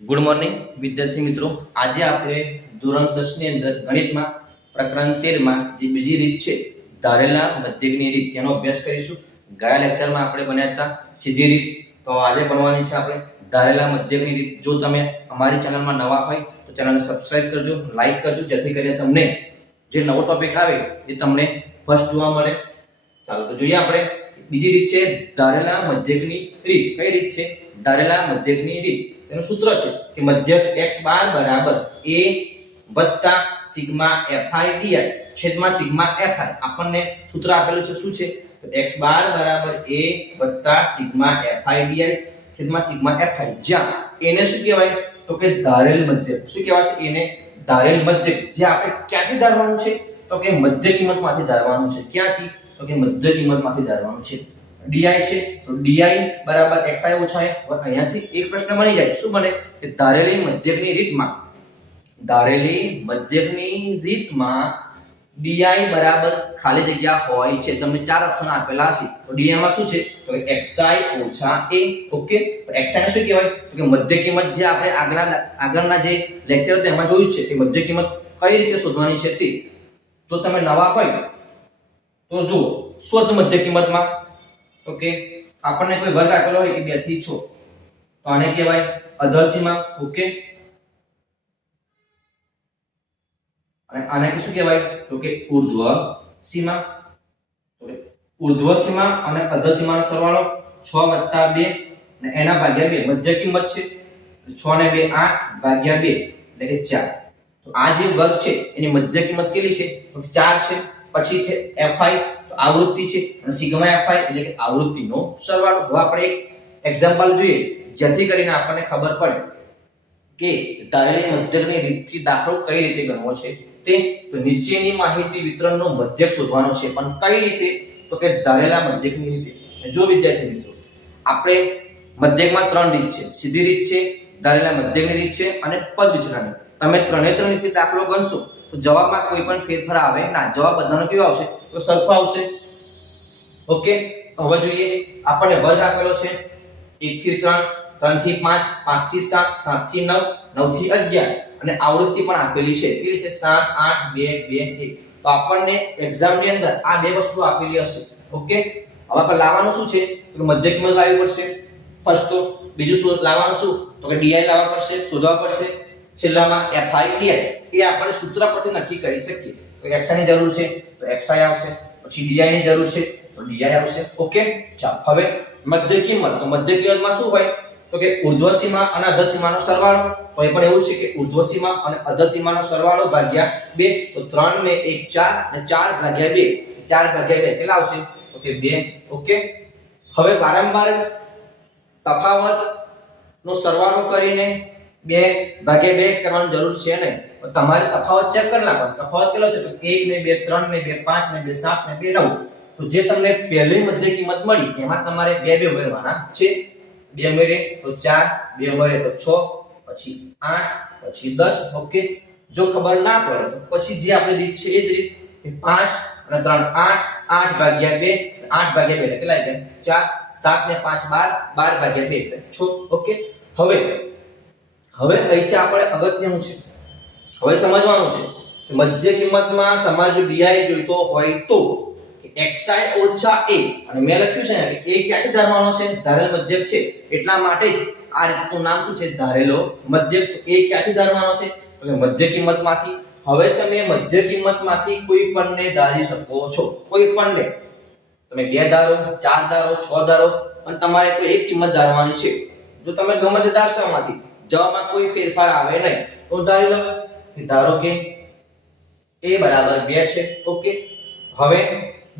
Good morning વિદ્યાર્થી મિત્રો। આજે આપણે ધોરણ 10 ની અંદર ગણિતમાં પ્રકરણ 13 માં જે બીજી રીત છે ધારેલા મધ્યકની રીત તેનો અભ્યાસ કરીશું। ગયા લેક્ચરમાં આપણે ભણ્યા હતા સીધી રીત, તો આજે ભણવાની છે આપણે ધારેલા મધ્યકની રીત। જો તમે અમારી ચેનલમાં નવા હોય તો ચેનલને સબસ્ક્રાઇબ કરજો, લાઈક કરજો, જેથી કરીને તમને જે નવો ટોપિક આવે એ તમને ફર્સ્ટ જોવા મળે। ચાલો તો જોઈએ આપણે બીજી રીત છે ધારેલા મધ્યકની રીત। કઈ રીત છે ધારેલા મધ્યકની રીત? તેનું સૂત્ર છે કે મધ્યક x બાર બરાબર a વત્તા સિગ્મા fi di છેદમાં સિગ્મા fi। આપણને સૂત્ર આપેલું છે શું છે? તો x બાર બરાબર a વત્તા સિગ્મા fi di છેદમાં સિગ્મા fi, જ્યાં a ને શું કહેવાય? તો કે ધારેલ મધ્યક। શું કહેવાય છે? એને ધારેલ મધ્યક। જે આપણે ક્યાંથી ધારવાનું છે? તો કે મધ્ય કિંમતમાંથી ધારવાનું છે। ક્યાંથી? તો કે મધ્ય કિંમતમાંથી ધારવાનું છે। di છે તો di બરાબર xi ઓછા a। અહીંયાથી એક પ્રશ્ન મળી જાય, શું બને? કે ધારેલી મધ્યકની રીતમાં di બરાબર ખાલી જગ્યા હોય છે। તમને ચાર ઓપ્શન આપેલા હશે, તો di માં શું છે? તો કે xi ઓછા a। ઓકે, xi ને શું કહેવાય? તો કે મધ્ય કિંમત। જે આપણે આગળના જે લેક્ચર હતા એમાં જોયું છે કે મધ્ય કિંમત કઈ રીતે શોધવાની છે તે। જો તમે નવા હોય તો જુઓ શું હતું મધ્ય કિંમતમાં? તો કે આપણને કોઈ વર્ગ આપેલો હોય કે 2 થી 6, તો આને કહેવાય અધર સીમા। ઓકે, અને આને શું કહેવાય? તો કે ઉર્ધ્વ સીમા। ઉર્ધ્વ સીમા અને અધર સીમાનો સરવાળો 6 + 2 અને એના ભાગ્યા 2 મધ્ય કિંમત છે। 6 ને 2 8 ભાગ્યા 2 એટલે કે 4। તો આ જે વર્ગ છે એની મધ્ય કિંમત કેટલી છે? તો 4 છે। પછી છે fi, તો આવૃત્તિ છે, અને સિગ્મા fi એટલે કે આવૃત્તિનો સરવાળો। હવે આપણે એક એક્ઝામ્પલ જોઈએ જેથી કરીને આપણને ખબર પડે કે ધારેલી મધ્યકની રીતથી દાખલો કઈ રીતે ગણવો છે તે। તો નીચેની માહિતી વિતરણનો મધ્યક શોધવાનો છે, પણ કઈ રીતે? તો કે ધારેલા મધ્યકની રીતે। જો વિદ્યાર્થી મિત્રો, આપણે મધ્યકમાં 3 રીત છે, સીધી રીત છે, ધારેલા મધ્યકની રીત છે અને પદ વિચલનની। તમે ત્રણે રીતથી દાખલો ગણશો તો જવાબમાં કોઈ પણ ફેરફાર આવે ના, જવાબ બધાનો કેવો આવશે? તો સરખો આવશે। ઓકે, તો હવે જોઈએ આપણને વર્ગ આપેલો છે 1 થી 3, 3 થી 5, 5 થી 7, 7 થી 9, 9 થી 11, અને આવૃત્તિ પણ આપેલી છે, કેટલી છે? 7 8 2 2 1। તો આપણને એક્ઝામ ની અંદર આ બે વસ્તુ આપેલી હશે। ઓકે, હવે આપણે લાવવાનું શું છે? તો મધ્ય કિંમત લાવવી પડશે ફર્સ્ટ। તો બીજું શું લાવવાનું? શું? તો કે di લાવવા પડશે, શોધવા પડશે। છેલ્લામાં fi di એ આપણે સૂત્ર પરથી નક્કી કરી શકીએ। તો xi ની જરૂર છે તો xi આવશે, પછી di ની જરૂર છે તો di આવશે। ઓકે, ચાલો હવે મધ્ય કિંમત। તો મધ્ય કિંમતમાં શું હોય? તો કે ઉર્ધ્વ સીમા અને અધર સીમાનો સરવાળો હોય, પણ એવું છે કે ઉર્ધ્વ સીમા અને અધર સીમાનો સરવાળો ભાગ્યા 2। તો 3 ને 1 4 અને 4 ભાગ્યા 2, 4 ભાગ્યા 2 કેટલા આવશે? તો કે 2। ઓકે, હવે વારંવાર તફાવતનો સરવાળો કરીને 2 ભાગ્યા 2 કરવાની જરૂર છે નહીં, પણ તમારે તફાવત ચેક કરી નાખો। તફાવત કેટલો છે? તો 1 ને 2 3 ને 2 5 ને 2 7 ને 2 9। તો જે તમને પહેલી મધ્ય કિંમત મળી એમાં તમારે 2 ઉમેરવાના છે। 2 ઉમેરે તો 4, 2 ઉમેરે તો 6, પછી 8, પછી 10। ઓકે, જો ખબર ના પડે તો પછી જે આપણી રીત છે એ જ રીત, 5 અને 3 8, 8 ભાગ્યા 2, 8 ભાગ્યા 2 એટલે કેટલા આવી ગયા? 4, 7 ને 5 12, 12 ભાગ્યા 2 એટલે 6। ઓકે, હવે અહીંથી આપણે અગત્યનું છે, હવે સમજવાનું છે કે મધ્ય કિંમતમાં તમારે જો di જોઈતો હોય તો xi ઓછા a, અને મેં લખ્યું છે ને કે a ક્યાંથી ધારવાનો છે? ધારેલ મધ્યક છે, એટલા માટે જ આ રીતનું નામ શું છે? ધારેલો મધ્યક। તો a ક્યાંથી ધારવાનો છે? તો કે મધ્ય કિંમતમાંથી। હવે તમે મધ્ય કિંમતમાંથી કોઈ પણને ધારી શકો છો, કોઈ પણને। તમે 2 ધારો, 4 ધારો, 6 ધારો, પણ તમારે કોઈ એક કિંમત ધારવાની છે। જો તમે ગમે તે ધારશો આમાંથી જવાબમાં કોઈ ફેરફાર આવે નહીં, તો ધારી લો। ધારો કે a બરાબર 2 છે। ઓકે, હવે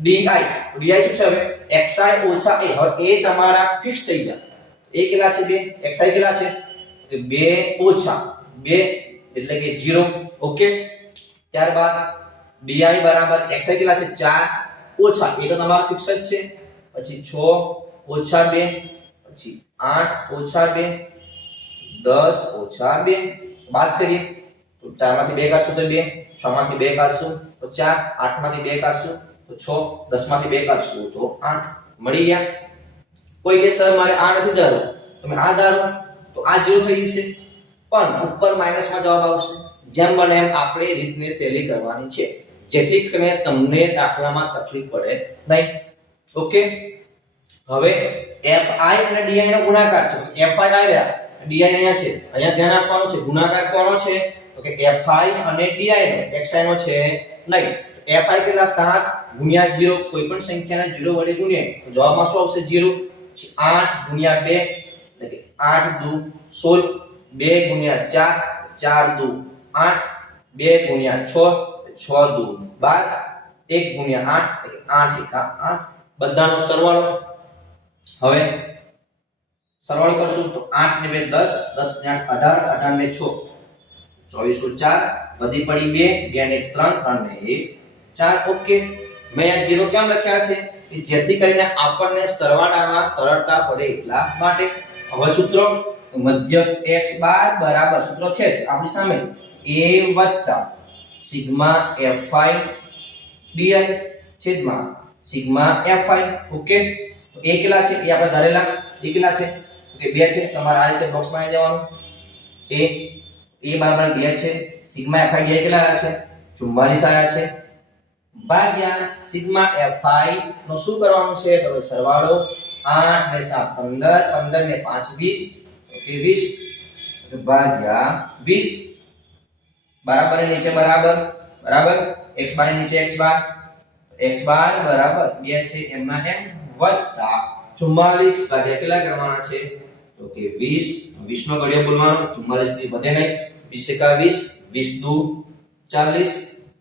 di શું છે? હવે xi ઓછા a। હવે a તમારા ફિક્સ થઈ ગયા। a કેટલા છે? 2। xi કેટલા છે? તો 2 ઓછા 2 એટલે કે 0। ઓકે, ત્યારબાદ di બરાબર xi કેટલા છે? 4 ઓછા a તો તમારા ફિક્સ જ છે, પછી 6 ઓછા 2, પછી 8 ઓછા 2, 10 ઓછા 2। બાદ કરીએ તો 4 માંથી 2 કાઢશું તો 2, 6 માંથી 2 કાઢશું તો 4, 8 માંથી 2 કાઢશું તો 6, 10 માંથી 2 કાઢશું તો 8 મળી ગયા। કોઈ કે સર મારે આ નથી ધારવું, તમે આ ધારો તો આ 0 થઈ જશે। પણ ઉપર માઇનસમાં જવાબ આવશે. જેમ બને એમ આપણે રીતને સહેલી કરવાની છે, જેથી કરીને તમને દાખલામાં તકલીફ પડે નહીં. ઓકે, હવે fi અને di નો ગુણાકાર છે. fi આવ્યા, di અહીંયા છે. અહીંયા ધ્યાન આપવાનું છે, ગુણાકાર કોનો છે? તો કે fi અને di નો, xi નો છે નહીં. fi કેટલા? 7 ગુણ્યા 0, કોઈ પણ સંખ્યાને 0 વડે ગુણીએ તો જવાબમાં શું આવશે? 0. 8 ગુણ્યા 2 એટલે કે 8 દુ 16, 2 ગુણ્યા 4 4 દુ 8, 2 ગુણ્યા 6 6 દુ 12, 1 ગુણ્યા 8 એટલે 8 એકા 8, બધાનો સરવાળો. હવે સરવાળો કરશું તો 8 ને 2 10, 10 ને 8 18, 18 ને 6 24 વધી પડી 2, 2 ને 3, 3 ને 1 4. ઓકે, મેં આ 0 કેમ લખ્યા છે? કે જેથી કરીને આપણને સરવાળામાં સરળતા પડે એટલા માટે. હવે સૂત્રો મધ્યક x બાર બરાબર, સૂત્ર છે આપણી સામે, a વત્તા સિગ્મા fi di છેદમાં સિગ્મા fi. ઓકે, તો a કેટલા છે? એ આપણે ધારેલા a કેટલા છે? તો કે 2 છે. તમારે આ રીતે બોક્સમાં આવી જવાનું. a બરાબર 2 છે. સિગ્મા fi di કેટલા છે? 44 આવ્યા છે. ભાગ્યા સિગ્મા fi નો શું કરવાનું છે? તો સરવાળો 8 ને 7 15, 15 ને 5 20, ઓકે 20, તો ભાગ્યા 20 બરાબર ની નીચે બરાબર બરાબર, x બાર ની નીચે x બાર બરાબર 2 છે એમના એમ વત્તા 44 ભાગ્યા કેટલા કરવાના છે? તો કે 20, 20 નો ઘડિયો બોલવાનો, 44 થી વધે નહીં. 20 એકા 20, 20 દુ 40,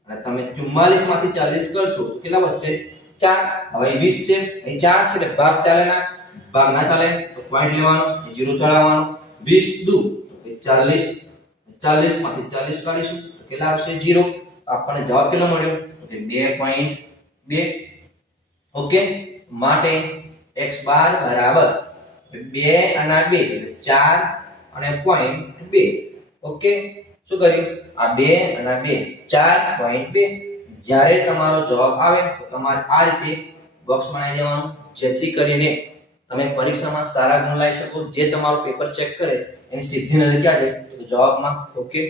અને તમે 44 માંથી 40 કરશો તો કેટલા વધશે? 4. હવે 20 છે, અહીં 4 છે એટલે ભાગ ચાલે ના, ભાગ ના ચાલે તો પોઈન્ટ લેવાનો, 0 ચડાવવાનો. 20 દુ તો 40, 40 માંથી 40 કાઢીશું તો કેટલા આવશે? 0. આપણને જવાબ કેટલો મળ્યો? તો કે 2.2. ઓકે, માટે x બાર બરાબર 2 અને 2 એટલે 4 અને 0.2. ઓકે, શું કર્યું? આ 2 અને 2 4.2. જ્યારે તમારો જવાબ આવે તો તમારે આ રીતે બોક્સમાં આવી જવાનું, જેથી કરીને તમે પરીક્ષામાં સારા ગુણ લાવી શકો. જે તમારું પેપર ચેક કરે એની સીધી નજર ક્યાં જાય? તો જવાબમાં. ઓકે.